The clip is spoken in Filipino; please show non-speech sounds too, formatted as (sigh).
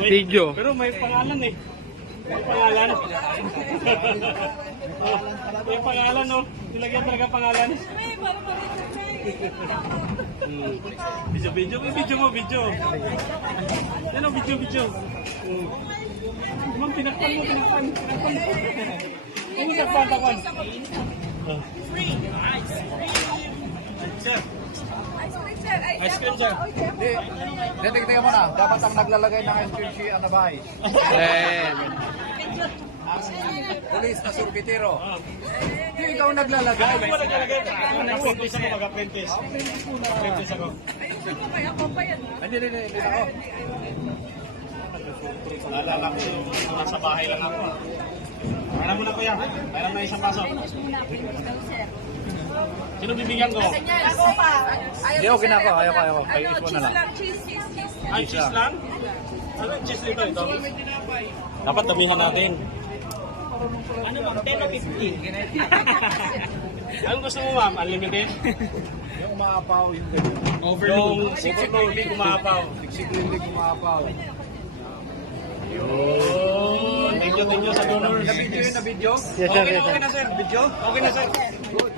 Video. Pero may pangalan eh. May pangalan. (laughs) may pangalan no. Nilagyan talaga pangalan. Hmm. Video, video. May video mo, video. Yan o, video, video. Hmm. Ma'am, pinakpan mo, pinakpan. Pinakpan mo. Ano takpan, ice cream, sir. Hindi, hindi, tingnan mo na. Dapat ang naglalagay ng ice cream si Anabay. Ayan. Ang pulis na surbitero. Oh. Hindi ikaw naglalagay. Ba naglalagay? Mag-apprentice ako, mag-apprentice. Apprentice ako. Hindi, hindi, hindi. hindi ako. Naalala ko, nasa bahay lang ako. ah. Mayroon mo na kuya. Mayroon na isang paso. Sino bibigyan ko? Ako pa. Hindi, okay na ako. Ayaw ko, ayaw ko. Kay Ismo na lang. Cheese, cheese, cheese. Ay, cheese lang? Ano yung cheese dito? Ito. Dapat damihan natin. Ano ba? 10 o 15? Anong gusto mo ma'am? Unlimited? Yung maapaw, yung ganyan. Yung siguro hindi kumapaw. Siguro hindi kumaapaw. Yun. Thank you, thank you sa donors. Na-video yun, na-video? Yes, sir. Okay na, okay sir. na sir. Video? Okay na sir. Good.